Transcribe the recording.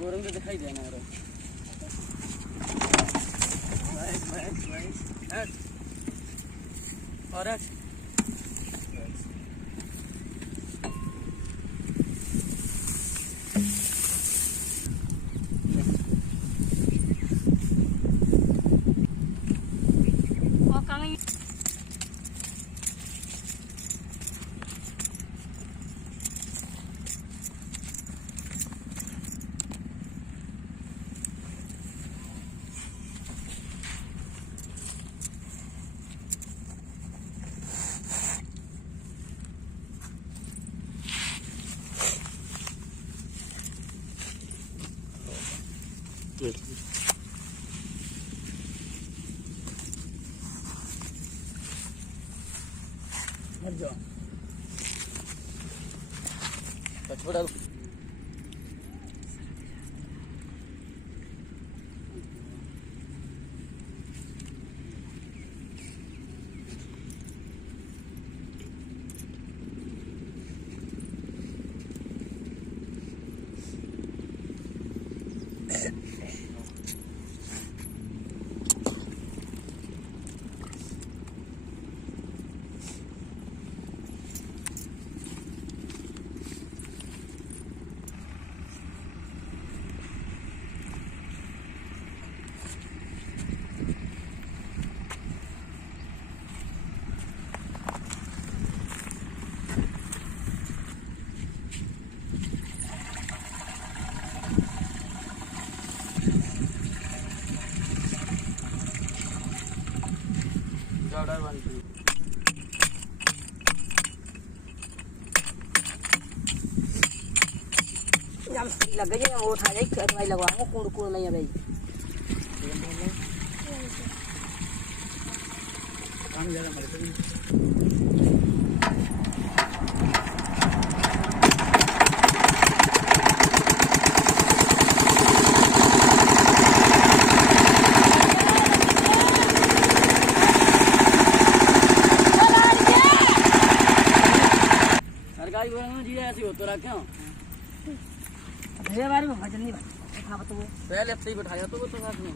बोरंग तो दिखाई देना है और मर जाओ छोड़ा लग गई है वो उठा जाए दवाई लगवाऊंगा कूड़ कूड़ नहीं है भाई काम ज़्यादा सरकारी बोलेंगे जी ऐसी हो तो रहा क्यों बारी में भजन नहीं पहले अब से ही बैठाया तो वो तो साथ में